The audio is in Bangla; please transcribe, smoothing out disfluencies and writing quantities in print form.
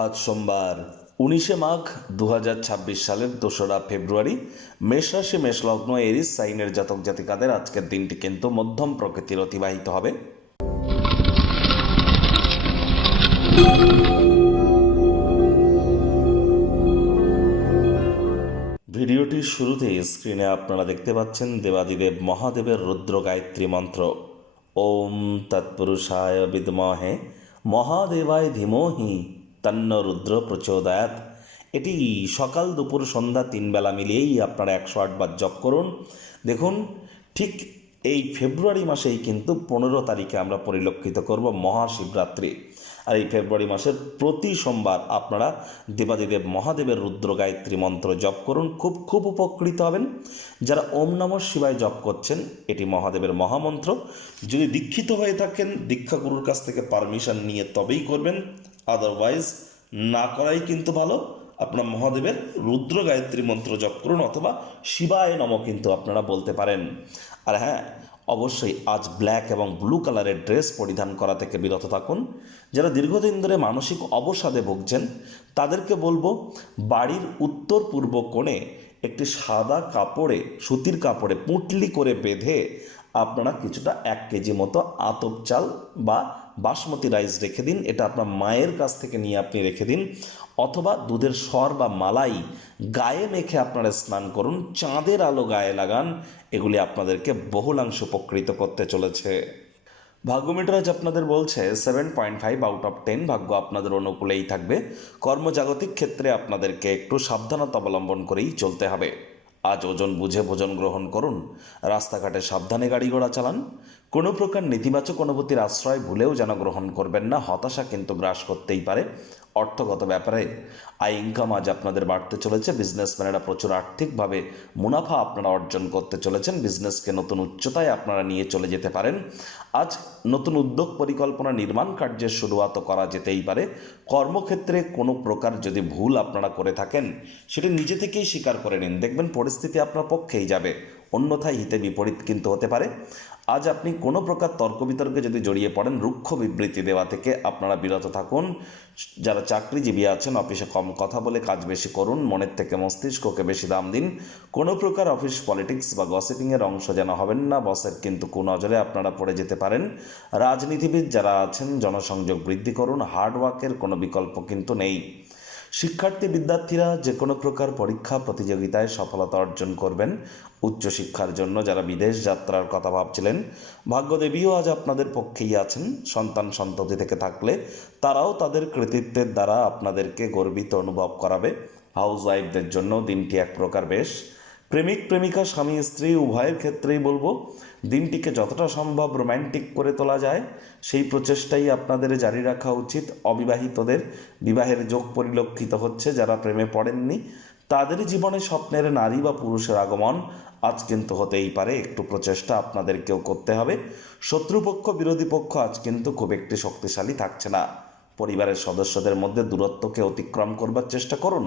আজ সোমবার 19 মাঘ 2026 সালের 2রা ফেব্রুয়ারি। মেষ রাশি মেষ লগ্ন এরিস সাইনের জাতক জাতিকাদের আজকের দিনটি কিন্তু মধ্যম প্রকৃতির অতিবাহিত হবে। ভিডিওটির শুরুতেই স্ক্রিনে আপনারা দেখতে পাচ্ছেন দেবাদিদেব মহাদেবের রুদ্র গায়ত্রী মন্ত্র। ওম তৎপুরুষায় বিদ্মহে মহাদেবায় ধীমহি তন্ন রুদ্র প্রচোদয়াৎ। এটি সকাল দুপুর সন্ধ্যা 3 বেলা মিলিয়েই আপনারা 108 বার জপ করুন। দেখুন, ঠিক এই ফেব্রুয়ারি মাসেই কিন্তু 15 তারিখে আমরা পরিলক্ষিত করব মহাশিবরাত্রি। আর এই ফেব্রুয়ারি মাসের প্রতি সোমবার আপনারা দেবাদিদেব মহাদেবের রুদ্র গায়ত্রী মন্ত্র জপ করুন, খুব উপকৃত হবেন। যারা ওম নমঃ শিবায় জপ করছেন, এটি মহাদেবের মহামন্ত্র। যদি দীক্ষিত হয়ে থাকেন, দীক্ষাগুরুর কাছ থেকে পারমিশন নিয়ে তবেই করবেন, আদারওয়াইজ না করাই কিন্তু ভালো। আপনার মহাদেবের রুদ্র গায়ত্রী মন্ত্র জপ করুন, অথবা শিবায় নমঃ কিন্তু আপনারা বলতে পারেন। আর হ্যাঁ, অবশ্যই আজ ব্ল্যাক এবং ব্লু কালারের ড্রেস পরিধান করা থেকে বিরত থাকুন। যারা দীর্ঘদিন ধরে মানসিক অবসাদে ভুগছেন, তাদেরকে বলবো বাড়ির উত্তর পূর্ব কোণে একটি সাদা কাপড়ে, সুতির কাপড়ে পুঁটলি করে বেঁধে আপনারা কিছুটা 1 কেজি মতো আতপ চাল বা বাসমতি রাইস রেখে দিন। এটা আপনার মায়ের কাছ থেকে নিয়ে আপনি রেখে দিন, অথবা দুধের সর বা মালাই গায়ে মেখে আপনারা স্নান করুন, চাঁদের আলো গায়ে লাগান। এগুলি আপনাদেরকে বহুলাংশ উপকৃত করতে চলেছে। ভাগ্যমিটার আজ আপনাদের বলছে 7.5 আউট অফ 10। ভাগ্য আপনাদের অনুকূলেই থাকবে। কর্মজাগতিক ক্ষেত্রে আপনাদেরকে একটু সাবধানতা অবলম্বন করেই চলতে হবে। আজ ওজন বুঝে ভোজন গ্রহণ করুন। রাস্তাঘাটে সাবধানে গাড়ি ঘোড়া চালান। কোনো প্রকার নেতিবাচক অনুভূতির আশ্রয় ভুলেও যেন গ্রহণ করবেন না, হতাশা কিন্তু গ্রাস করতেই পারে। অর্থগত ব্যাপারে আয় ইনকাম আজ আপনাদের বাড়তে চলেছে। বিজনেসম্যানেরা প্রচুর আর্থিকভাবে মুনাফা আপনারা অর্জন করতে চলেছেন। বিজনেসকে নতুন উচ্চতায় আপনারা নিয়ে চলে যেতে পারেন। আজ নতুন উদ্যোগ পরিকল্পনা নির্মাণ কার্যের শুরুয়াতও করা যেতেই পারে। কর্মক্ষেত্রে কোনো প্রকার যদি ভুল আপনারা করে থাকেন, সেটা নিজে থেকেই স্বীকার করে নিন, দেখবেন পরিস্থিতি আপনার পক্ষেই যাবে। অন্যথায় হিতে বিপরীত কিন্তু হতে পারে। আজ আপনি কোনো প্রকার তর্ক বিতর্কে যদি জড়িয়ে পড়েন, রুক্ষ বিবৃতি দেওয়া থেকে আপনারা বিরত থাকুন। যারা চাকরিজীবী আছেন, অফিসে কম কথা বলে কাজ বেশি করুন। মনের থেকে মস্তিষ্ককে বেশি দাম দিন। কোনো প্রকার অফিস পলিটিক্স বা গসিপিংয়ের অংশ যেন হবেন না। বসের কিন্তু কুনজরে আপনারা পড়ে যেতে পারেন। রাজনীতিবিদ যারা আছেন, জনসংযোগ বৃদ্ধি করুন। হার্ডওয়ার্কের কোনো বিকল্প কিন্তু নেই। শিক্ষার্থী বিদ্যার্থীরা যে কোনো প্রকার পরীক্ষা প্রতিযোগিতায় সফলতা অর্জন করবেন। উচ্চশিক্ষার জন্য যারা বিদেশ যাত্রার কথা ভাবছিলেন, ভাগ্যদেবীও আজ আপনাদের পক্ষেই আছেন। সন্তান সন্ততি থেকে থাকলে তারাও তাদের কৃতিত্বের দ্বারা আপনাদেরকে গর্বিত অনুভব করাবে। হাউস ওয়াইফদের জন্য দিনটি এক প্রকার বেশ। প্রেমিক প্রেমিকা স্বামী স্ত্রী উভয়ের ক্ষেত্রেই বলবো, দিনটিকে যতটা সম্ভব রোম্যান্টিক করে তোলা যায় সেই প্রচেষ্টাই আপনাদের জারি রাখা উচিত। অবিবাহিতদের বিবাহের যোগ পরিলক্ষিত হচ্ছে। যারা প্রেমে পড়েননি, তাদের জীবনে স্বপ্নের নারী বা পুরুষের আগমন আজ কিন্তু হতেই পারে। একটু প্রচেষ্টা আপনাদেরকেও করতে হবে। শত্রুপক্ষ বিরোধী পক্ষ আজ কিন্তু খুব একটি শক্তিশালী থাকছে না। পরিবারের সদস্যদের মধ্যে দূরত্বকে অতিক্রম করবার চেষ্টা করুন।